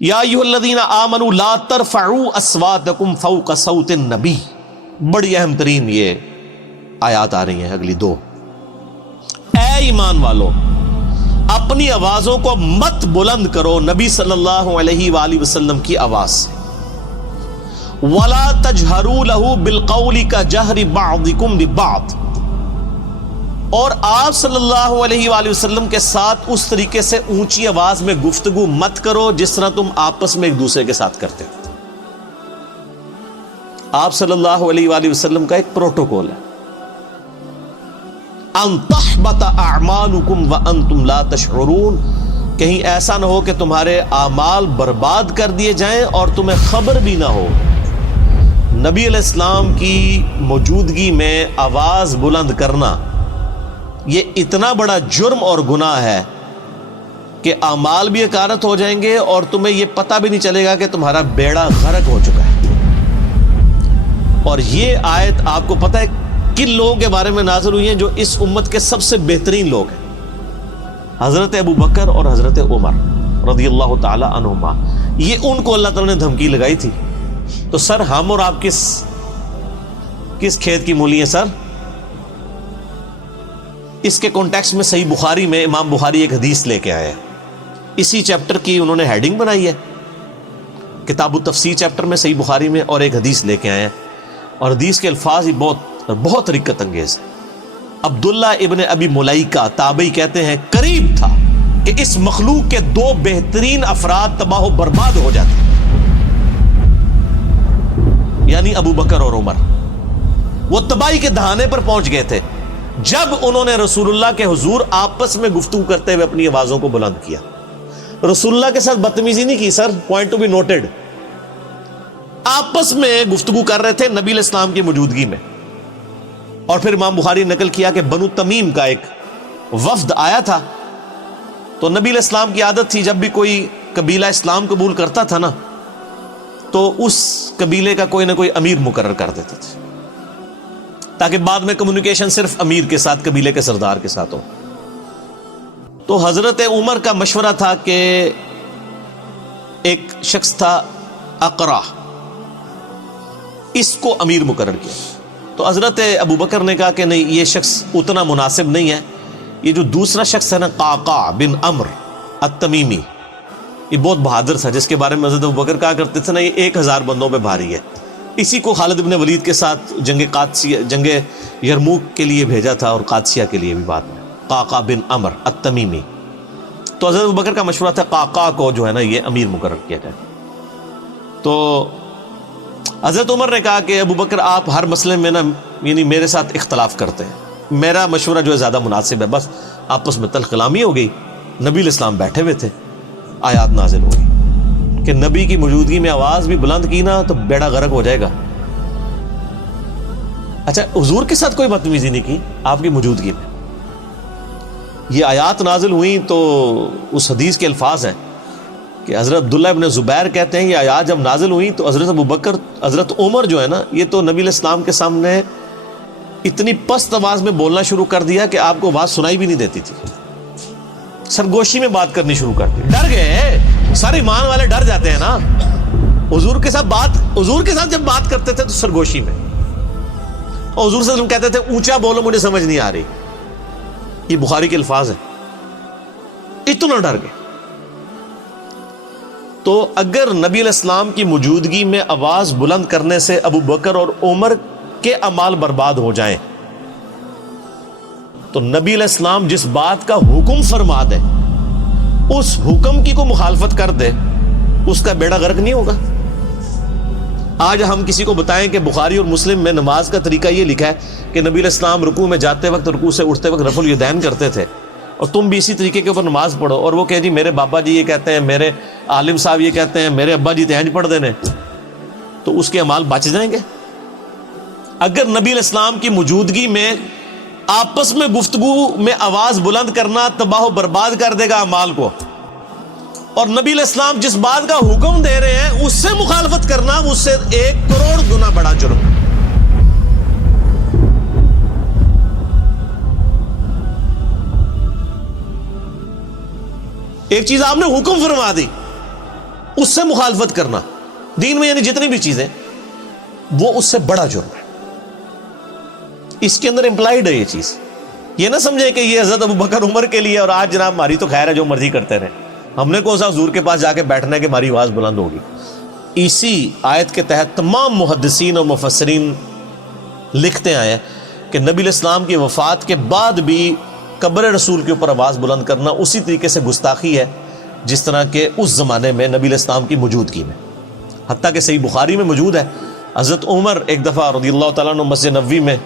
یا ایھا الذین آمنوا لا ترفعوا اصواتکم فوق صوت النبی. بڑی اہم ترین یہ آیات آ رہی ہیں اگلی دو. اے ایمان والو، اپنی آوازوں کو مت بلند کرو نبی صلی اللہ علیہ وآلہ وسلم کی آواز سے. وَلَا تَجْهَرُوا لَهُ بِالْقَوْلِ كَجَهْرِ بَعْضِكُمْ لِبَعْضٍ، اور آپ صلی اللہ علیہ وآلہ وسلم کے ساتھ اس طریقے سے اونچی آواز میں گفتگو مت کرو جس طرح تم آپس میں ایک دوسرے کے ساتھ کرتے ہو. آپ صلی اللہ علیہ وآلہ وسلم کا ایک پروٹوکول ہے، ان تحبط اعمالکم وانتم لا تشعرون، کہیں ایسا نہ ہو کہ تمہارے اعمال برباد کر دیے جائیں اور تمہیں خبر بھی نہ ہو. نبی علیہ السلام کی موجودگی میں آواز بلند کرنا یہ اتنا بڑا جرم اور گناہ ہے کہ اعمال بھی اکارت ہو جائیں گے اور تمہیں یہ پتہ بھی نہیں چلے گا کہ تمہارا بیڑا غرق ہو چکا ہے. اور یہ آیت آپ کو پتہ ہے کن لوگوں کے بارے میں نازل ہوئی ہیں جو اس امت کے سب سے بہترین لوگ ہیں؟ حضرت ابو بکر اور حضرت عمر رضی اللہ تعالی عنہما. یہ ان کو اللہ تعالیٰ نے دھمکی لگائی تھی. تو سر ہم اور آپ کس کھیت کی مولی ہیں سر؟ اس کے کانٹیکسٹ میں صحیح بخاری میں امام بخاری ایک حدیث لے کے آئے ہیں. اسی چیپٹر کی انہوں نے ہیڈنگ بنائی ہے، کتاب التفسیر چیپٹر میں صحیح بخاری میں، اور ایک حدیث لے کے آئے ہیں. اور حدیث کے الفاظ ہی بہت رقت انگیز ہے. عبداللہ ابن ابی ملیکہ تابعی کہتے ہیں قریب تھا کہ اس مخلوق کے دو بہترین افراد تباہ و برباد ہو جاتے، یعنی ابو بکر اور عمر. وہ تباہی کے دہانے پر پہنچ گئے تھے جب انہوں نے رسول اللہ کے حضور آپس میں گفتگو کرتے ہوئے اپنی آوازوں کو بلند کیا. رسول اللہ کے ساتھ بدتمیزی نہیں کی سر، پوائنٹ ٹو بی نوٹڈ. آپس میں گفتگو کر رہے تھے نبی علیہ السلام کی موجودگی میں. اور پھر امام بخاری نے نقل کیا کہ بنو تمیم کا ایک وفد آیا تھا. تو نبی علیہ السلام کی عادت تھی جب بھی کوئی قبیلہ اسلام قبول کرتا تھا نا تو اس قبیلے کا کوئی نہ کوئی امیر مقرر کر دیتے تھے تاکہ بعد میں کمیونیکیشن صرف امیر کے ساتھ، قبیلے کے سردار کے ساتھ ہو. تو حضرت عمر کا مشورہ تھا کہ ایک شخص تھا اقرا، اس کو امیر مقرر کیا. تو حضرت ابو بکر نے کہا کہ نہیں، یہ شخص اتنا مناسب نہیں ہے. یہ جو دوسرا شخص ہے نا، قعقاع بن عمرو التمیمی، یہ بہت بہادر تھا، جس کے بارے میں حضرت ابو بکر کہا کرتے تھے نا یہ 1000 بندوں پہ بھاری ہے. اسی کو خالد بن ولید کے ساتھ جنگ یرموک کے لیے بھیجا تھا، اور قادسیہ کے لیے بھی بعد میں. قعقاع بن عمرو التمیمی. تو حضرت ابوبکر کا مشورہ تھا قعقاع کو جو ہے نا یہ امیر مقرر کیا جائے. تو حضرت عمر نے کہا کہ ابوبکر آپ ہر مسئلے میں نا یعنی میرے ساتھ اختلاف کرتے ہیں، میرا مشورہ جو ہے زیادہ مناسب ہے. بس آپس میں تلخ کلامی ہو گئی. نبی علیہ السلام بیٹھے ہوئے تھے، آیات نازل ہو گئی کہ نبی کی موجودگی میں آواز بھی بلند کی نا تو بیڑا غرق ہو جائے گا. اچھا، حضور کے ساتھ کوئی بدتمیزی نہیں کی آپ کی موجودگی میں. یہ آیات نازل ہوئیں تو اس حدیث کے الفاظ ہیں کہ حضرت عبداللہ ابن زبیر کہتے ہیں یہ آیات جب نازل ہوئیں تو حضرت ابوبکر، حضرت عمر جو ہے نا یہ تو نبی علیہ السلام کے سامنے اتنی پست آواز میں بولنا شروع کر دیا کہ آپ کو آواز سنائی بھی نہیں دیتی تھی. سرگوشی میں بات کرنی شروع کر دی. ڈر گئے سارے ایمان والے، ڈر جاتے ہیں نا. حضور کے ساتھ جب بات کرتے تھے تو سرگوشی میں، اور حضور صلی اللہ علیہ وسلم کہتے تھے اونچا بولو مجھے سمجھ نہیں آ رہی. یہ بخاری کے الفاظ ہیں. اتنا ڈر گئے. تو اگر نبی علیہ السلام کی موجودگی میں آواز بلند کرنے سے ابو بکر اور عمر کے اعمال برباد ہو جائیں تو نبی علیہ السلام جس بات کا حکم فرما دے اس حکم کی کو مخالفت کر دے، اس کا بیڑا غرق نہیں ہوگا. آج ہم کسی کو بتائیں کہ بخاری اور مسلم میں نماز کا طریقہ یہ لکھا ہے کہ نبی علیہ السلام رکوع میں جاتے وقت، رکوع سے اٹھتے وقت رفع الیدین کرتے تھے، اور تم بھی اسی طریقے کے اوپر نماز پڑھو. اور وہ کہ جی میرے بابا جی یہ کہتے ہیں، میرے عالم صاحب یہ کہتے ہیں، میرے ابا جی تہنج پڑھ دینے، تو اس کے اعمال بچ جائیں گے. اگر نبی علیہ السلام کی موجودگی میں آپس میں گفتگو میں آواز بلند کرنا تباہ و برباد کر دے گا اعمال کو، اور نبی علیہ السلام جس بات کا حکم دے رہے ہیں اس سے مخالفت کرنا اس سے 1 کروڑ گنا بڑا جرم. ایک چیز آپ نے حکم فرما دی، اس سے مخالفت کرنا دین میں یعنی جتنی بھی چیزیں وہ اس سے بڑا جرم ہے. اس کے اندر امپلائڈ ہے یہ چیز. یہ نہ سمجھے کہ یہ حضرت ابوبکر عمر کے لیے اور آج جناب ہماری تو خیر ہے جو مرضی کرتے رہے, ہم نے کون سا حضور کے پاس جا کے بیٹھنا ہے کہ ہماری آواز بلند ہوگی. اسی آیت کے تحت تمام محدثین اور مفسرین لکھتے آئے ہیں کہ نبی علیہ السلام کی وفات کے بعد بھی قبر رسول کے اوپر آواز بلند کرنا اسی طریقے سے گستاخی ہے جس طرح کہ اس زمانے میں نبی علیہ السلام کی موجودگی میں. حتیٰ کہ صحیح بخاری میں موجود ہے, حضرت عمر ایک دفعہ رضی اللہ تعالیٰ عنہ مسجد نبوی میں,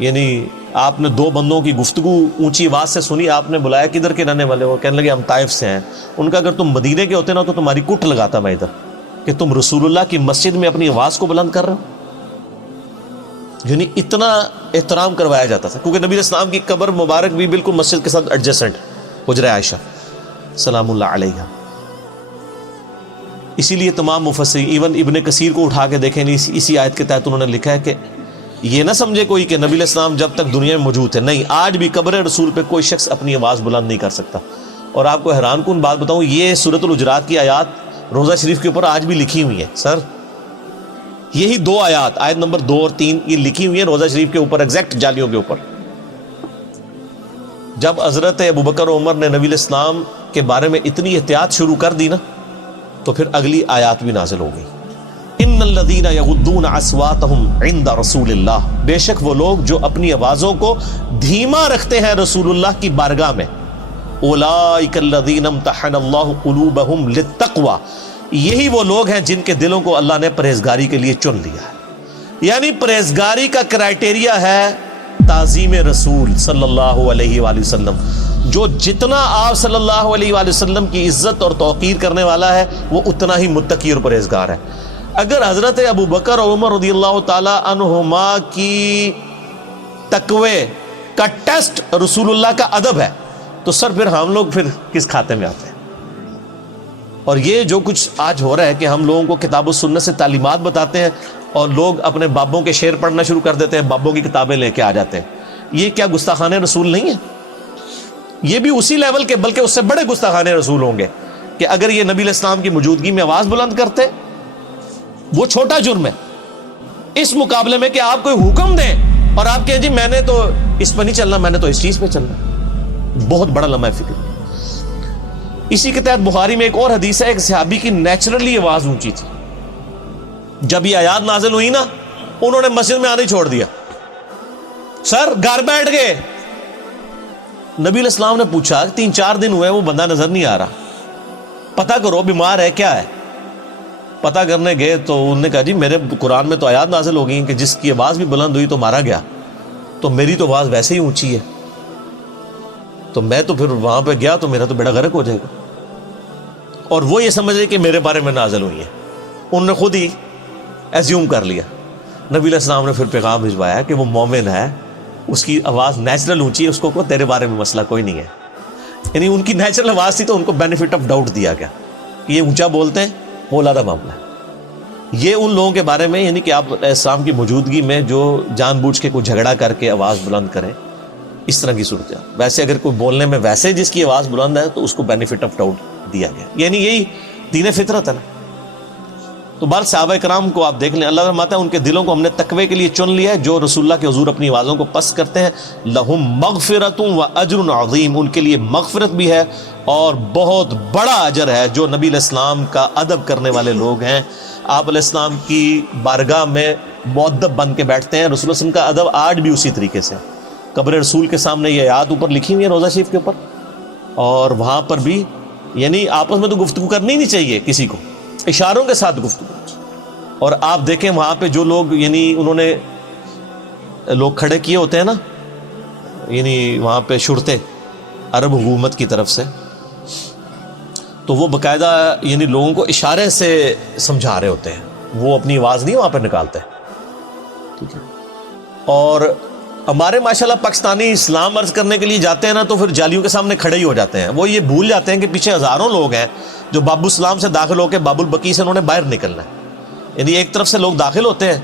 یعنی آپ نے دو بندوں کی گفتگو اونچی آواز سے سنی, آپ نے بلایا کدھر کے رہنے والے ہو؟ کہنے لگے ہم طائف سے ہیں. ان کا اگر تم مدینے کے ہوتے نا تو تمہاری کٹ لگاتا میں ادھر کہ تم رسول اللہ کی مسجد میں اپنی آواز کو بلند کر رہے ہو. یعنی اتنا احترام کروایا جاتا تھا, کیونکہ نبی علیہ السلام کی قبر مبارک بھی بالکل مسجد کے ساتھ ایڈجسٹنٹ, حجرہ عائشہ سلام اللہ علیہا. اسی لیے تمام مفسرین ایون ابن کثیر کو اٹھا کے دیکھیں, اسی آیت کے تحت انہوں نے لکھا ہے کہ یہ نہ سمجھے کوئی کہ نبی علیہ السلام جب تک دنیا میں موجود ہے, نہیں, آج بھی قبر رسول پہ کوئی شخص اپنی آواز بلند نہیں کر سکتا. اور آپ کو حیران کن بات بتاؤں, یہ سورۃ الحجرات کی آیات روضہ شریف کے اوپر آج بھی لکھی ہوئی ہیں. سر یہی دو آیات, آیت نمبر 2 اور 3, یہ لکھی ہوئی ہیں روضہ شریف کے اوپر, ایگزیکٹ جالیوں کے اوپر. جب حضرت ابوبکر عمر نے نبی علیہ السلام کے بارے میں اتنی احتیاط شروع کر دی نا, تو پھر اگلی آیات بھی نازل ہو گئی. ان الذین یغضون اصواتهم عند رسول اللہ, بے شک وہ لوگ جو اپنی آوازوں کو دھیما رکھتے ہیں رسول اللہ کی بارگاہ میں. اولئک الذین امتحن اللہ قلوبهم للتقوی, یہی وہ لوگ ہیں جن کے دلوں کو اللہ نے پرہیزگاری کے لیے چن لیا ہے. یعنی پرہیزگاری کا کرائٹیریا ہے تعظیم رسول صلی اللہ علیہ وآلہ وسلم. جو جتنا آپ صلی اللہ علیہ وآلہ وسلم کی عزت اور توقیر کرنے والا ہے وہ اتنا ہی متقی اور پرہیزگار ہے. اگر حضرت ابوبکر اور عمر رضی اللہ تعالی عنہما کی تقوی کا ٹیسٹ رسول اللہ کا ادب ہے, تو سر پھر ہم لوگ پھر کس کھاتے میں آتے ہیں؟ اور یہ جو کچھ آج ہو رہا ہے کہ ہم لوگوں کو کتاب و سنت سے تعلیمات بتاتے ہیں اور لوگ اپنے بابوں کے شعر پڑھنا شروع کر دیتے ہیں, بابوں کی کتابیں لے کے آ جاتے ہیں. یہ کیا گستاخانہ رسول نہیں ہے؟ یہ بھی اسی لیول کے بلکہ اس سے بڑے گستاخانہ رسول ہوں گے کہ اگر یہ نبی علیہ السلام کی موجودگی میں آواز بلند کرتے, وہ چھوٹا جرم ہے اس مقابلے میں کہ آپ کوئی حکم دیں اور آپ کہیں جی میں نے تو اس پہ نہیں چلنا, میں نے تو اس چیز پہ چلنا. بہت بڑا لمحہ فکر. اسی کے تحت بخاری میں ایک اور حدیث ہے, ایک صحابی کی نیچرلی آواز اونچی تھی. جب یہ آیات نازل ہوئی نا, انہوں نے مسجد میں آنا ہی چھوڑ دیا, سر گھر بیٹھ گئے. نبی علیہ السلام نے پوچھا 3-4 دن ہوئے وہ بندہ نظر نہیں آ رہا, پتہ کرو بیمار ہے کیا ہے. پتہ کرنے گئے تو انہوں نے کہا جی میرے قرآن میں تو آیات نازل ہو گئی کہ جس کی آواز بھی بلند ہوئی تو مارا گیا, تو میری تو آواز ویسے ہی اونچی ہے, تو میں تو پھر وہاں پہ گیا تو میرا تو بیڑا غرق ہو جائے گا. اور وہ یہ سمجھ رہے کہ میرے بارے میں نازل ہوئی ہیں, انہوں نے خود ہی ایزیوم کر لیا. نبی علیہ السلام نے پھر پیغام بھجوایا کہ وہ مومن ہے, اس کی آواز نیچرل اونچی ہے, اس کو تیرے بارے میں مسئلہ کوئی نہیں ہے. یعنی ان کی نیچرل آواز تھی تو ان کو بینیفٹ آف ڈاؤٹ دیا گیا کہ یہ اونچا بولتے ہیں, وہ علیحدہ معاملہ ہے. یہ ان لوگوں کے بارے میں یعنی کہ آپ اسلام کی موجودگی میں جو جان بوجھ کے کوئی جھگڑا کر کے آواز بلند کریں, اس طرح کی صورت ہے. ویسے اگر کوئی بولنے میں ویسے جس کی آواز بلند ہے تو اس کو بینیفٹ آف ڈاؤٹ دیا گیا, یعنی یہی دین فطرت ہے نا. تو بار صحابہ کرام کو آپ دیکھ لیں, اللہ فرماتا ہے ان کے دلوں کو ہم نے تقوی کے لیے چن لیا ہے. جو رسول اللہ کے حضور اپنی آوازوں کو پست کرتے ہیں, لہم مغفرۃ و اجر عظیم, ان کے لیے مغفرت بھی ہے اور بہت بڑا اجر ہے. جو نبی علیہ السلام کا ادب کرنے والے لوگ ہیں, آپ علیہ السلام کی بارگاہ میں مؤدب بن کے بیٹھتے ہیں. رسول اللہ علیہ وسلم کا ادب آج بھی اسی طریقے سے. قبر رسول کے سامنے یہ آیات اوپر لکھی ہوئی ہیں روضہ شریف کے اوپر, اور وہاں پر بھی یعنی آپس میں تو گفتگو کرنی نہیں چاہیے کسی کو, اشاروں کے ساتھ گفتگو. اور آپ دیکھیں وہاں پہ جو لوگ یعنی انہوں نے لوگ کھڑے کیے ہوتے ہیں نا, یعنی وہاں پہ شرطے عرب حکومت کی طرف سے, تو وہ باقاعدہ یعنی لوگوں کو اشارے سے سمجھا رہے ہوتے ہیں, وہ اپنی آواز نہیں وہاں پہ نکالتے. ٹھیک ہے. اور ہمارے ماشاءاللہ پاکستانی اسلام عرض کرنے کے لیے جاتے ہیں نا تو پھر جالیوں کے سامنے کھڑے ہی ہو جاتے ہیں. وہ یہ بھول جاتے ہیں کہ پیچھے ہزاروں لوگ ہیں جو باب السلام سے داخل ہو کے باب البقیع سے انہوں نے باہر نکلنا ہے. یعنی ایک طرف سے لوگ داخل ہوتے ہیں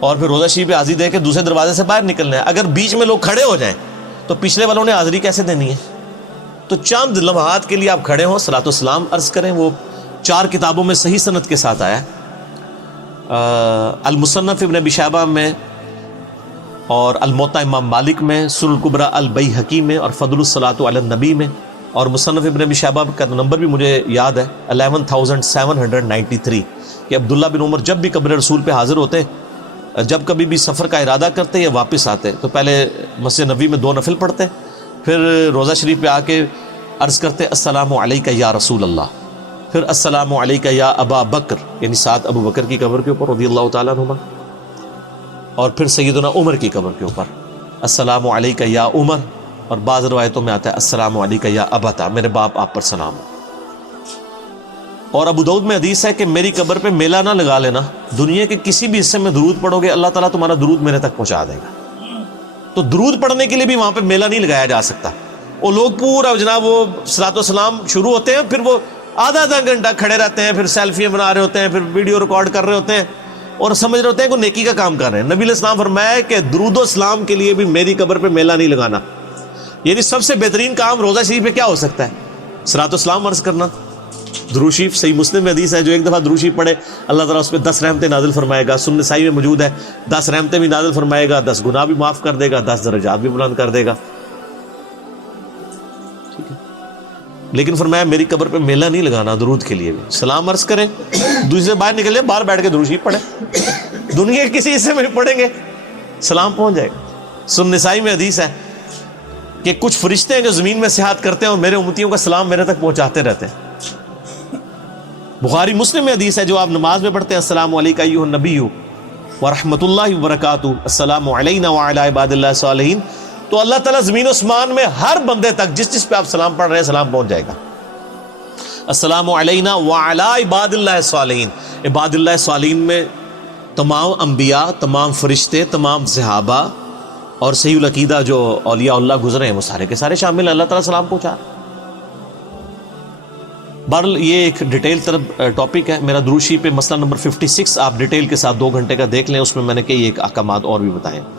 اور پھر روضہ شریف پہ حاضری دے کے دوسرے دروازے سے باہر نکلنا ہے. اگر بیچ میں لوگ کھڑے ہو جائیں تو پچھلے والوں نے حاضری کیسے دینی ہے؟ تو چند لمحات کے لیے آپ کھڑے ہوں, صلاۃ والسلام عرض کریں, وہ 4 کتابوں میں صحیح سند کے ساتھ آیا ہے، المصنف ابن ابی شیبہ میں، اور الموطا امام مالک میں، سنن الکبریٰ البیہقی میں، اور فضل الصلاۃ علی النبی میں، اور مصنف ابن ابی شیبہ کا نمبر بھی مجھے یاد ہے 11793 کہ عبداللہ بن عمر جب بھی قبر رسول پہ حاضر ہوتے، جب کبھی بھی سفر کا ارادہ کرتے یا واپس آتے تو پہلے مسجد نبوی میں 2 نفل پڑھتے، پھر روضہ شریف پہ آ کے عرض کرتے السلام علیکہ یا رسول اللہ، پھر السلام علیکہ یا ابا بکر، یعنی ساتھ ابو بکر کی قبر کے اوپر رضی اللہ تعالیٰ عنہما، اور پھر سیدنا عمر کی قبر کے اوپر السلام علیکہ یا عمر، اور بعض روایتوں میں آتا ہے السلام علیکہ یا ابتا، میرے باپ آپ پر سلام ہو۔ اور ابو داؤد میں حدیث ہے کہ میری قبر پہ میلہ نہ لگا لینا، دنیا کے کسی بھی حصے میں درود پڑھو گے اللہ تعالیٰ تمہارا درود میرے تک پہنچا دے گا۔ تو درود پڑھنے کے لیے بھی وہاں پہ میلہ نہیں لگایا جا سکتا، وہ لوگ پورا جناب وہ صلاۃ و سلام شروع ہوتے ہیں، پھر وہ آدھا گھنٹہ کھڑے رہتے ہیں، پھر سیلفیاں بنا رہے ہوتے ہیں، پھر ویڈیو ریکارڈ کر رہے ہوتے ہیں اور سمجھ رہے ہوتے ہیں کہ نیکی کا کام کر رہے ہیں۔ نبی علیہ السلام فرمایا کہ درود و سلام کے لیے بھی میری قبر پہ میلہ نہیں لگانا، یعنی سب سے بہترین کام روضہ شریف پہ کیا ہو سکتا ہے؟ صلاۃ و سلام عرض کرنا۔ درود شریف صحیح مسلم میں حدیث ہے جو ایک دفعہ درود شریف پڑھے اللہ تعالیٰ اس پہ 10 رحمتیں نازل فرمائے گا، سنن نسائی میں موجود ہے، 10 رحمتیں بھی نازل فرمائے گا، 10 گناہ بھی معاف کر دے گا، 10 درجات بھی بلند کر دے گا۔ ٹھیک ہے، لیکن فرمایا میری قبر پہ میلہ نہیں لگانا، درود کے لیے بھی سلام عرض کریں، دوسرے باہر نکلے باہر بیٹھ کے درود شریف پڑھیں، دنیا کے کسی حصے میں نہیں پڑھیں گے سلام پہنچ جائے گا۔ سنن نسائی میں حدیث ہے کہ کچھ فرشتے ہیں جو زمین میں سیاحت کرتے ہیں اور میرے امتیوں کا سلام میرے تک پہنچاتے رہتے ہیں۔ بخاری مسلم میں حدیث ہے جو آپ نماز میں پڑھتے ہیں السلام علیکم ایھا النبی ورحمۃ اللہ وبرکاتہ، السلام علینا وعلی عباد اللہ الصالحین، تو اللہ تعالیٰ زمین و اسمان میں ہر بندے تک جس پہ آپ سلام پڑھ رہے ہیں سلام پہنچ جائے گا۔ السلام علینا وعلی عباد اللہ الصالحین، عباد اللہ الصالحین میں تمام انبیاء، تمام فرشتے، تمام صحابہ اور صحیح العقیدہ جو اولیاء اللہ گزرے ہیں وہ سارے کے سارے شامل ہیں، اللہ تعالیٰ سلام پہنچا۔ بہرحال یہ ایک ڈیٹیل طرف ٹاپک ہے میرا دروشی پہ مسئلہ نمبر 56 آپ ڈیٹیل کے ساتھ 2 گھنٹے کا دیکھ لیں، اس میں میں نے کئی ایک احکامات اور بھی بتائے ہیں۔